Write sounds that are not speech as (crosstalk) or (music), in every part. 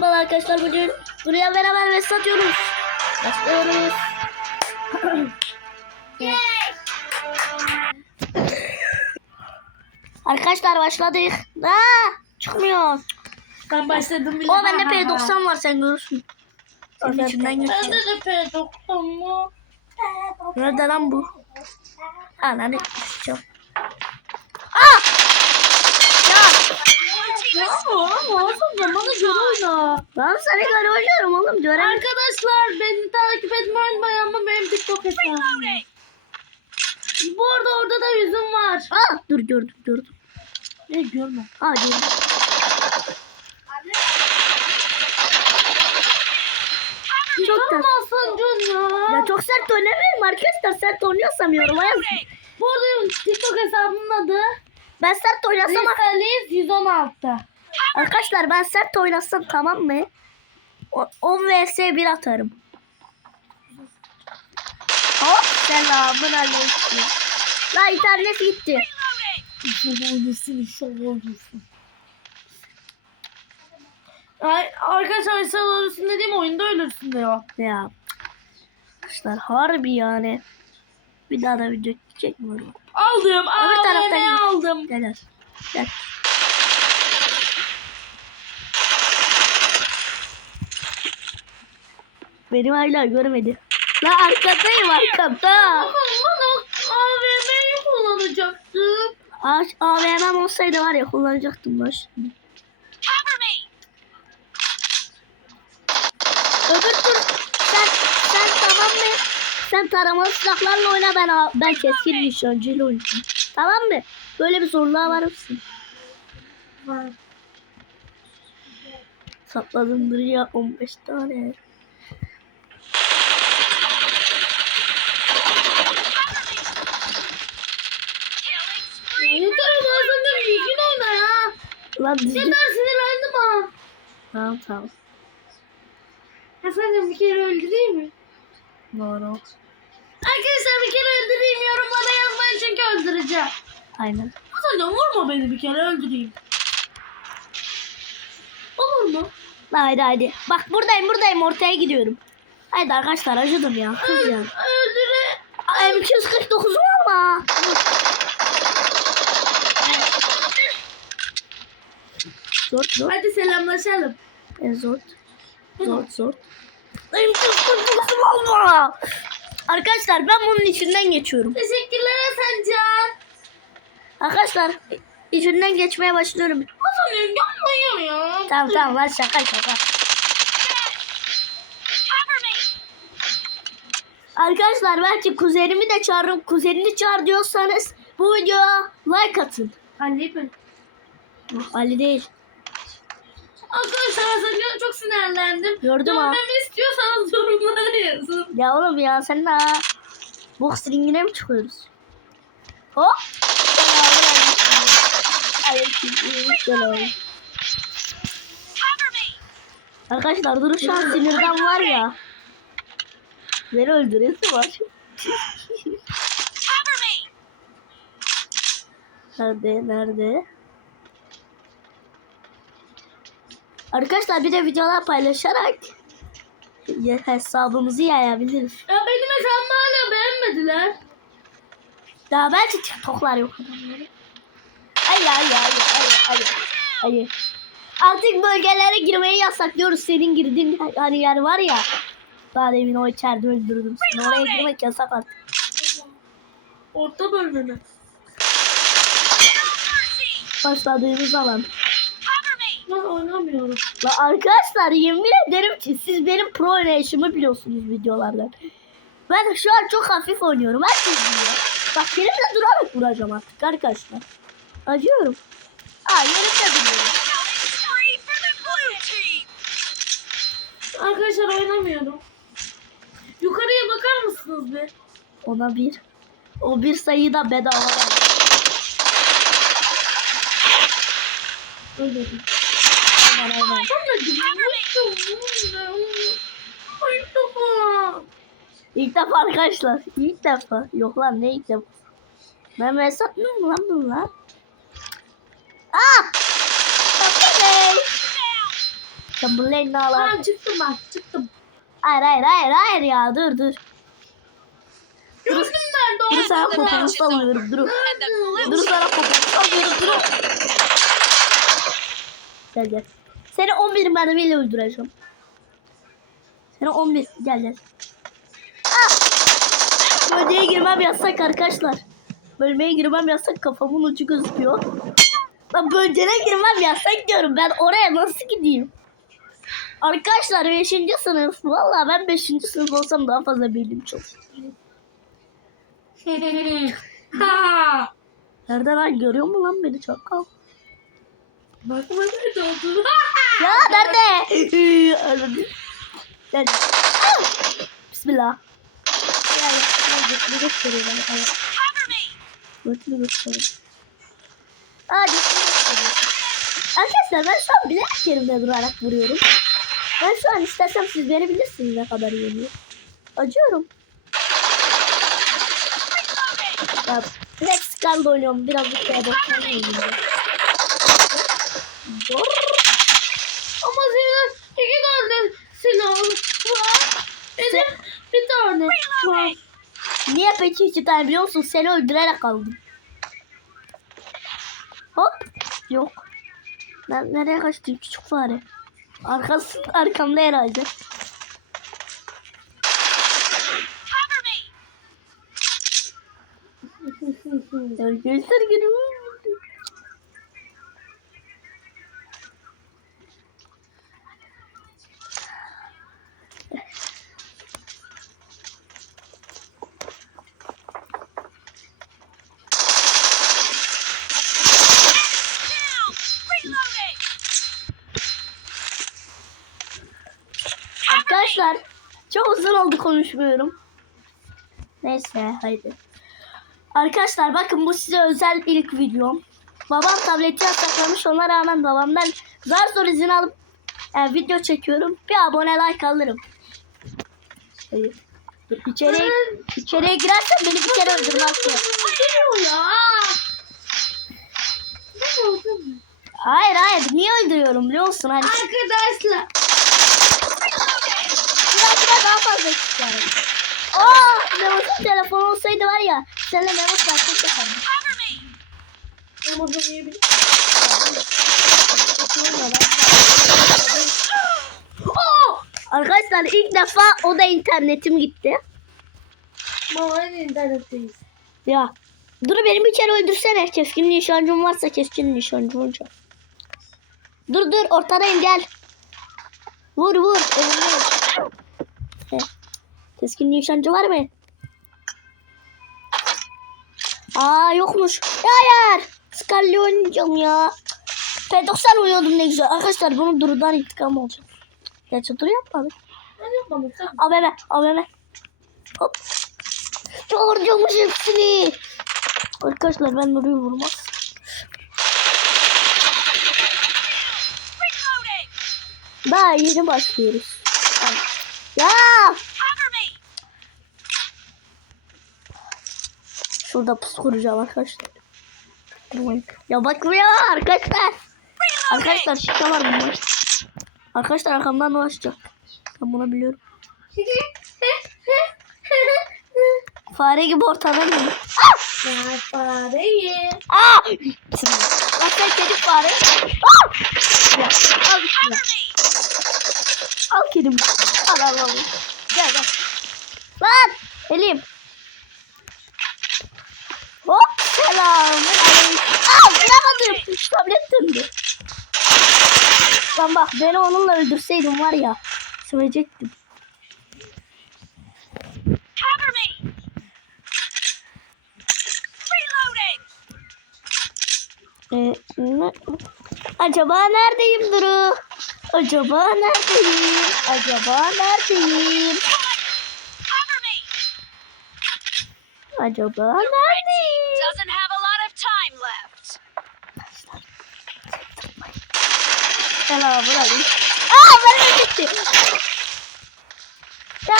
Merhaba arkadaşlar bugün buraya beraber ve satıyoruz. Başlıyoruz. (coughs) arkadaşlar başladık. Aa, çıkmıyor. Ben başladım bile. O bende P90 var sen görürsün. Senin içinden Bende geçiyor. de P90 mı? Nerede lan bu? Ananı düşeceğim. Aa! Ya! Ya ama aslında bana göre oyna. Ben seni göre oynuyorum oğlum. Görem. Arkadaşlar beni takip etmeyin bayanma benim TikTok hesabım. Bu arada orada da yüzüm var. Aa, dur gördüm gördüm. Ne görme. Aa gördüm. Çok da Tutamazsın Cun ya. çok sert oynamıyorum arkadaşlar. Sert oynuyorsam yoruma yazın. Bu arada TikTok hesabımın adı Ben sert oynasam Lisaliz 116. arkadaşlar ben sert oynasam tamam mı? O- 10 vs 1 atarım. Hop selamun aleyküm. La internet gitti. İnşallah olursun inşallah. Ay, arkadaşlar inşallah olursun dediğim oyunda ölürsün diyor. Ya arkadaşlar harbi yani. Bir daha da video çekmiyorum. Aldım. Öbür taraftan git. aldım. Gel gel. Benim hala görmedi. La arkadayım arkamda. Bana AVM'yi kullanacaktım. Ağaç AVM'm olsaydı var ya kullanacaktım ben şimdi. Öbür tur sen sen tamam mı? Sen taramalı silahlarla oyna ben ben keskin nişancıyla oynayacağım. Tamam mı? Böyle bir zorluğa var mısın? Sapladım buraya 15 tane. Ya yeter ama sen de düzgün oyna ya. Lan düzgün. Yeter sinirlendim ha. Tamam tamam. Sence bir kere öldüreyim mi? Doğru. Arkadaşlar bir kere öldüreyim yorumlara yazmayın çünkü öldüreceğim. Aynen. Sence vurma beni bir kere öldüreyim. Olur mu? Haydi haydi. Bak buradayım buradayım ortaya gidiyorum. Haydi arkadaşlar acıdım ya. Kız ya. Öldüre. M249 mu ama? Zor zor. Hadi selamlaşalım. E, zor. Zor zor. M249 ama. Arkadaşlar ben bunun içinden geçiyorum. Teşekkürler Hasancan. Arkadaşlar içinden geçmeye başlıyorum. Hasan yapmayın ya. Tamam tamam lan şaka şaka. Arkadaşlar belki kuzenimi de çağırırım. Kuzenini çağır diyorsanız bu videoya like atın. Ali mi? Ali değil. Arkadaşlar Hasancan'a çok sinirlendim. Gördüm ha. Dönmemi istiyorsanız (laughs) yorumlara yazın. Ya oğlum ya sen daha boks ringine mi çıkıyoruz? Hop. Arkadaşlar durun şu an sinirden var ya. Beni öldüresi var. Nerede? Nerede? Arkadaşlar bir de videolar paylaşarak hesabımızı yayabiliriz. Ya benim hesabımı hala beğenmediler. Daha belki TikTok'lar yok adamların. Ay ay ay ay ay ay. Artık bölgelere girmeyi yasaklıyoruz. Senin girdiğin hani yer var ya. Daha demin o içeride öldürdüm seni. Oraya girmek yasak artık. Orta bölümü. Başladığımız alan. Ben oynamıyorum. La arkadaşlar yemin ederim ki siz benim pro oynayışımı biliyorsunuz videolardan. Ben şu an çok hafif oynuyorum. Herkes biliyor. Bak yerimde durarak vuracağım artık arkadaşlar. Acıyorum. Aa yerimde duruyorum. Arkadaşlar oynamıyorum. Yukarıya bakar mısınız bir? Ona bir. O bir sayıyı da bedava. Öyle Aman aman. Ben de gülüyorum. Ay defa. İlk defa arkadaşlar. İlk defa. Yok lan ne ilk defa. Ben mesaj mı lan bunu lan? Aa! Tatlı Bey. Chamberlain'i al al. Ha çıktım ben çıktım. Hayır hayır hayır hayır ya dur dur. Gördüm ben de Dur sana popomu sallıyorum dur. Dur sana popomu sallıyorum dur. Gel gel. Seni 11 mermiyle öldüreceğim. Seni 11 gel gel. Ah! Bölgeye girmem yasak arkadaşlar. Bölmeye girmem yasak kafamın ucu gözüküyor. Ben bölgene girmem yasak diyorum. Ben oraya nasıl gideyim? Arkadaşlar 5. sınıf. Valla ben 5. sınıf olsam daha fazla bildim çok. (laughs) Ha. Nerede lan görüyor mu lan beni çakal? Bak bak nerede oldu. (laughs) Ya nerede? Ah! Bismillah. Ne gösteriyor bana? Evet. Götünü gösteriyor. Aa götünü gösteriyor. Arkadaşlar ben şu an bilerek yerimde durarak vuruyorum. Ben şu an istersem siz beni bilirsiniz ne kadar yeniyor. Acıyorum. Ya direkt Scar'da oynuyorum. Birazcık daha doktorla oynuyorum. Senin iki tane silahın var. Benim bir tane var. Niye peki iki tane biliyor musun? Seni öldürerek aldım. Hop. Yok. Ben nereye kaçtım küçük fare? Arkası arkamda herhalde. Arkadaşlar Arkadaşlar çok uzun oldu konuşmuyorum. Neyse haydi. Arkadaşlar bakın bu size özel ilk videom. Babam tableti yasaklamış ona rağmen babamdan zar zor izin alıp e, video çekiyorum. Bir abone like alırım. Hayır. Dur içeriye, içeriye girersen beni bir kere öldürmezsin. Hayır hayır niye öldürüyorum biliyor musun? Hani Arkadaşlar. Fazla istiyorum. Aa Mehmet'in telefon olsaydı var ya seninle Mehmet gerçek yapardım. Yiyebilirim. Oo! Arkadaşlar ilk defa o da internetim gitti. Babanın internetteyiz. Ya. Dur beni bir kere öldürsene. Keskin nişancım varsa keskin nişancı olacağım. Dur dur ortadayım gel. Vur vur. Önüme. Keskin nişancı var mı? Aa yokmuş. Hayır. Scarlet oynayacağım ya. P90 oynuyordum ne güzel. Arkadaşlar bunu Duru'dan intikam alacağım. Gerçi Duru yapmadı. Ben yapmadım sen. AVM, AVM. Hop. Doğuracakmış hepsini. Arkadaşlar ben Nuru'yu vurmaz. Daha yeni başlıyoruz. Ya! Şurada pusu kuracağım arkadaşlar. Durmayın. Ya bakmıyor arkadaşlar. Arkadaşlar şaka var bunlar. Arkadaşlar arkamdan dolaşacak. Ben bunu biliyorum. Fare gibi ortada mı? Ya fareyi. Aa! Bak sen kedi fare. Aa! Ya, al şunu. Al kedim. Al al al. Gel gel. Lan! Elim. Hop selam. Aa vuramadım. Tablet döndü. Lan bak beni onunla öldürseydim var ya. Söyleyecektim. Ee, ne? Acaba neredeyim Duru? Acaba neredeyim? Acaba neredeyim? Acaba neredeyim? Selamun aleyküm. Aa ben gitti. Ya.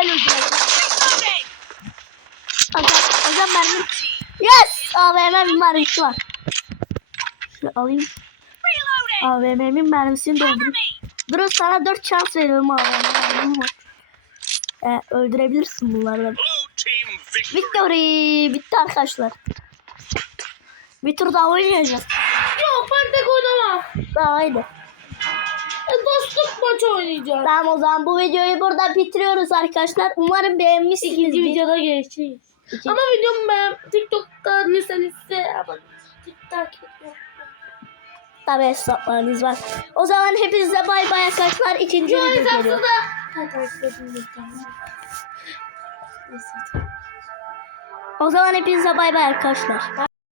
Öldüreceğim. Reloading! Hocam, hocam mermi. Yes! Bir mermisi var. Şöyle alayım. AVM'min mermisini doldurayım. Durun sana 4 şans veriyorum AVM'min var. Ee, öldürebilirsin victory. Victory! Bitti arkadaşlar. Bir tur daha oynayacağız. Yok ben tek oynamam. Daha haydi. E, dostluk maçı oynayacağız. Tamam o zaman bu videoyu burada bitiriyoruz arkadaşlar. Umarım İkinci beğenmişsinizdir. videoda geçeceğiz. İki- Ama videomu ben TikTok'ta lisenizde ama TikTok Tabi hesaplarınız var. O zaman hepinize bay bay arkadaşlar. İkinci video geliyor. lütfen. Neyse. O zaman hepinize bay bay arkadaşlar.